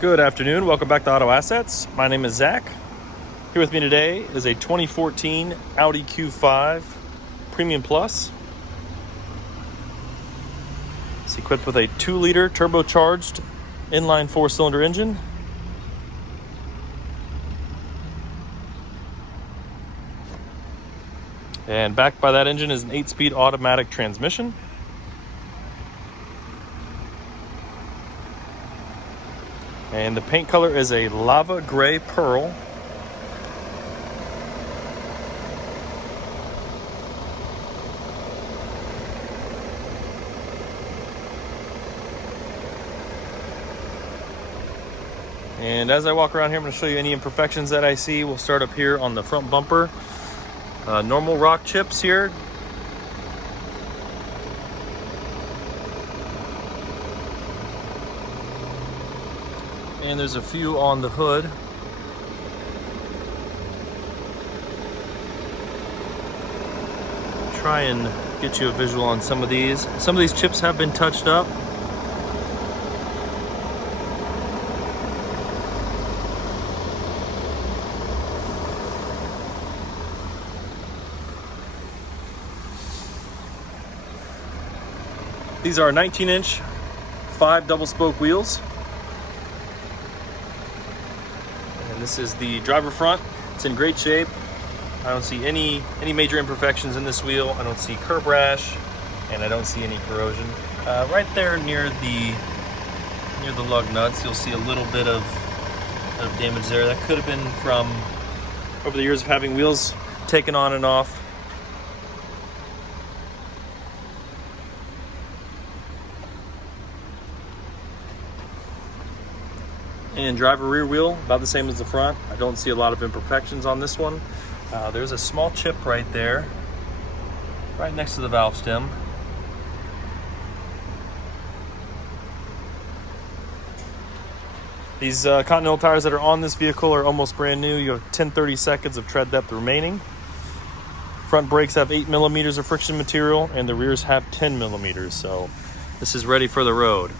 Good afternoon. Welcome back to Auto Assets. My name is Zach. Here with me today is a 2014 Audi Q5 Premium Plus. It's equipped with a 2-liter turbocharged inline 4-cylinder engine. And backed by that engine is an 8-speed automatic transmission. And the paint color is a lava gray pearl. And as I walk around here, I'm going to show you any imperfections that I see. We'll start up here on the front bumper. Normal rock chips here. And there's a few on the hood. Try and get you a visual on some of these. Some of these chips have been touched up. These are 19-inch 5 double-spoke wheels. And this is the driver front. It's in great shape. I don't see any major imperfections in this wheel. I don't see curb rash, and I don't see any corrosion. Right there near the lug nuts, you'll see a little bit of damage there. That could have been from over the years of having wheels taken on and off. And driver rear wheel, about the same as the front. I don't see a lot of imperfections on this one. There's a small chip right there, right next to the valve stem. These Continental tires that are on this vehicle are almost brand new. You have 10/32 of tread depth remaining. Front brakes have 8 millimeters of friction material, and the rears have 10 millimeters, so this is ready for the road.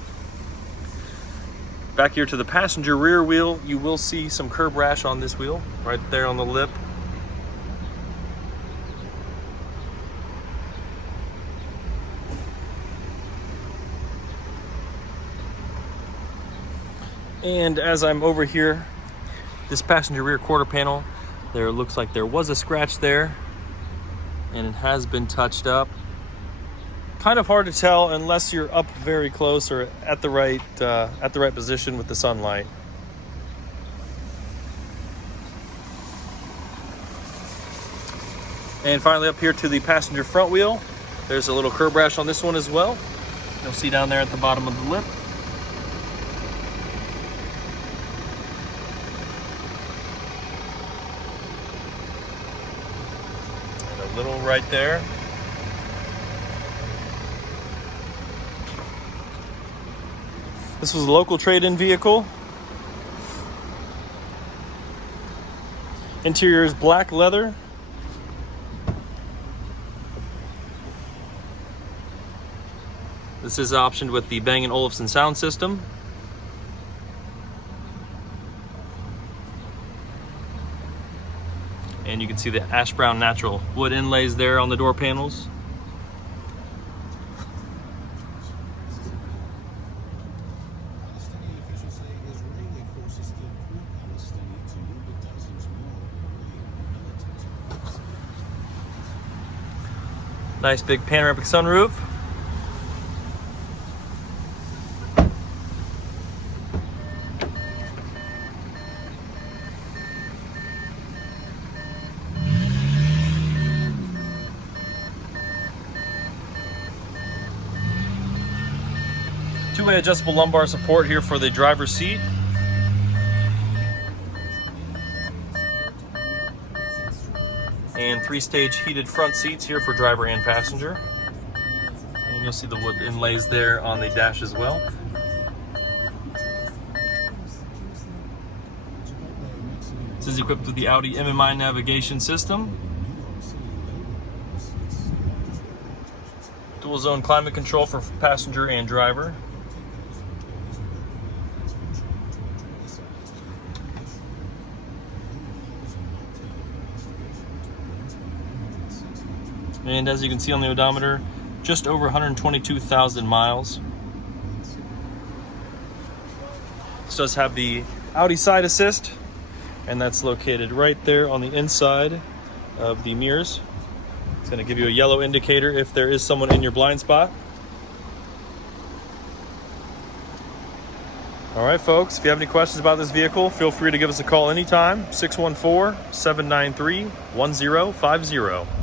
Back here to the passenger rear wheel, you will see some curb rash on this wheel, right there on the lip. And as I'm over here, this passenger rear quarter panel, there looks like there was a scratch there, and it has been touched up. Kind of hard to tell unless you're up very close or at the right position with the sunlight. And finally up here to the passenger front wheel, there's a little curb rash on this one as well. You'll see down there at the bottom of the lip. And a little right there. This was a local trade-in vehicle. Interior is black leather. This is optioned with the Bang & Olufsen sound system. And you can see the ash brown natural wood inlays there on the door panels. Nice big panoramic sunroof. Two-way adjustable lumbar support here for the driver's seat. And 3-stage heated front seats here for driver and passenger. And you'll see the wood inlays there on the dash as well. This is equipped with the Audi MMI navigation system. Dual zone climate control for passenger and driver. And as you can see on the odometer, just over 122,000 miles. This does have the Audi side assist, and that's located right there on the inside of the mirrors. It's going to give you a yellow indicator if there is someone in your blind spot. All right, folks, if you have any questions about this vehicle, feel free to give us a call anytime, 614-793-1050.